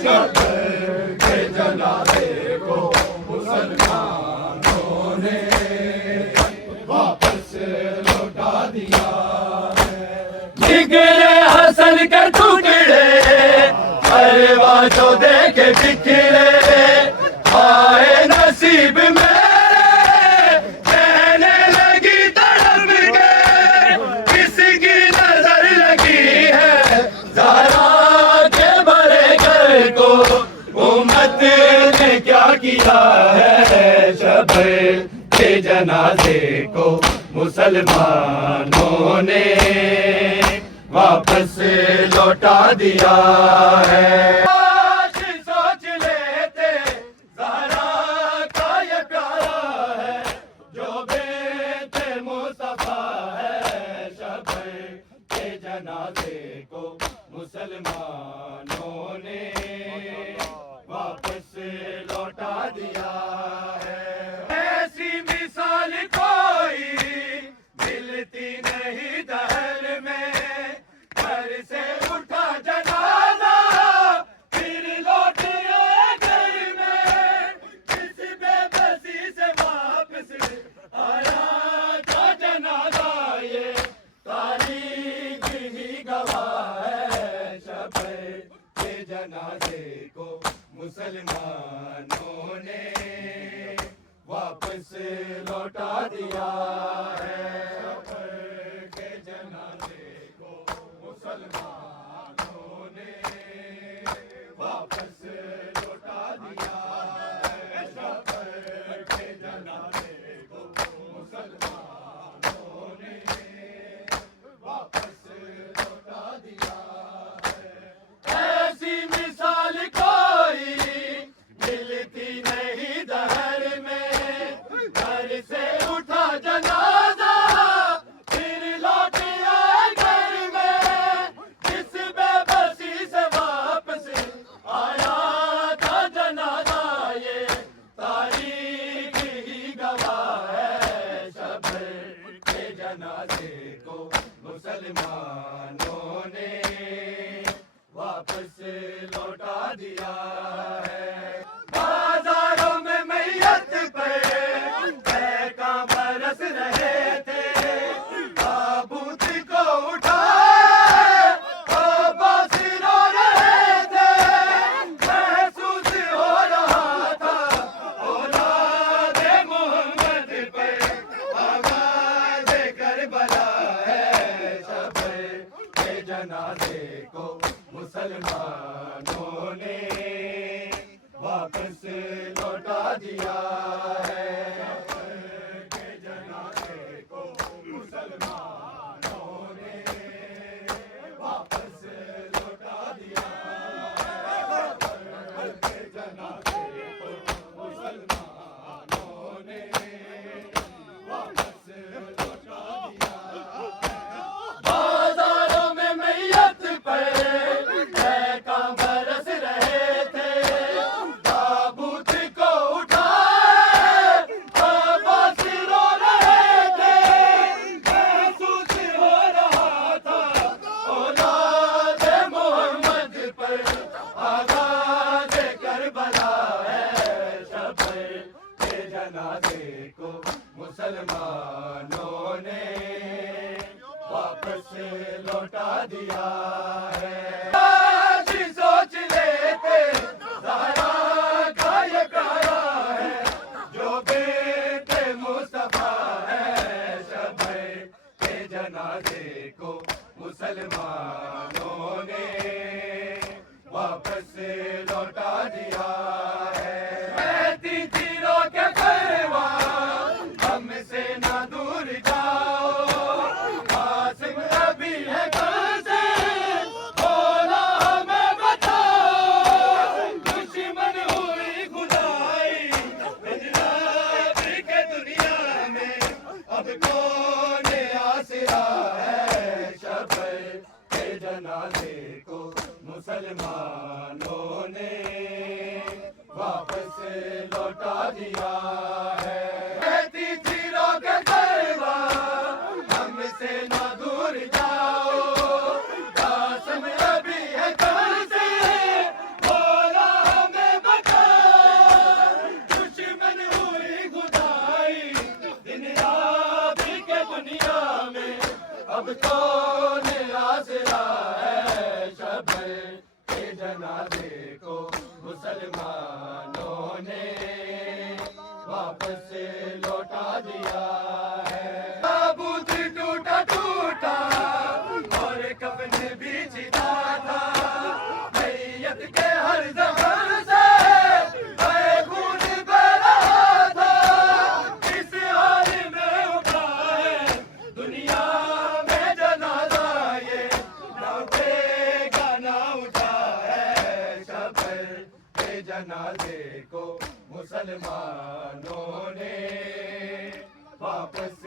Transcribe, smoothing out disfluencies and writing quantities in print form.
शबर के जनाजे को मुसलमानों ने वापस लौटा दिया है। बिगड़े हसन के टुकड़े अरे वाह जो देखे बिखरे आए नसीब में कहने लगी तड़प के किसकी नजर लगी है ज़हरा के भरे घर को उम्मत ने क्या किया है शबर के जनाजे को मुसलमानों ने वापस लौटा दिया है। सोच लेते ज़हरा का ये प्यारा है जो बेटे मुस्तफा है शबर के जनाजे को मुसलमानों ने वापस लौटा दिया है। ऐसी मिसाल कोई मिलती नहीं दहर में घर से उठा जनाजा फिर लौट आए घर में इस बेबसी से वापस आया था जनाजा ये तारीख ही गवाह है शबर के जनाजे को मुसलमानों ने वापस लौटा दिया है। शबर के जनाजे को मुसलमानों ने वापस लौटा दिया है। शबर के जनाजे को मुसलमानों ने वापस लौटा दिया है। ऐसी मिसाल कोई मिलती नहीं दहर में घर से उठा जनाजा फिर लौट आए घर में इस बेबसी से वापस आया था जनाजा ये तारीख ही गवाह है शबर के जनाजे को मुसलमानों ने वापस लौटा दिया है। बाजारों में मैयत पे का बरस रहे थे ताबूत को उठाए अब्बास रो रहे थे महसूस हो रहा था औलादे मोहम्मद पे आवाज़ करबला है शबर के जनाजे को मुसलमानों ने वापस लौटा दिया है। शबर के जनाजे को मुसलमानों ने वापस लौटा दिया है। शबर के जनाजे को मुसलमानों ने वापस लौटा दिया है। बाजारों में मैयत पे का बरस रहे थे ताबूत को उठाए अब्बास रो रहे थे महसूस हो रहा था औलादे मोहम्मद पर आगाज़ करबला है शबर के जनाजे को मुसलमानों ने वापस लौटा दिया है। आज सोच लेते ज़हरा का ये प्यारा है जो बेटे मुस्तफा है शबर के जनाजे को मुसलमानों ने वापस लौटा दिया है। कहती थी रो के परवान हमसे ना दूर जाओ कासिम अभी है घर से बोला हमें बताओ दुश्मन हुई खुदाई बदलाव के दुनिया में अब कौन आसरा है शबर के जनाजे को मुसलमानों ने वापस लौटा दिया है। कहती थी रो के परवान हमसे ना दूर जाओ कासिम अभी है घर से बोला को मुसलमानों ने वापस लौटा दिया है। ताबूत टूटा टूटा और कफन भी छिदा था, मैयत के हर जख्म से खून बह रहा था। इस हाल में उठा है दुनिया में जनाजा, ये ना उठेगा ना उठा है शबर के जनाजे को मुसलमानों ने वापस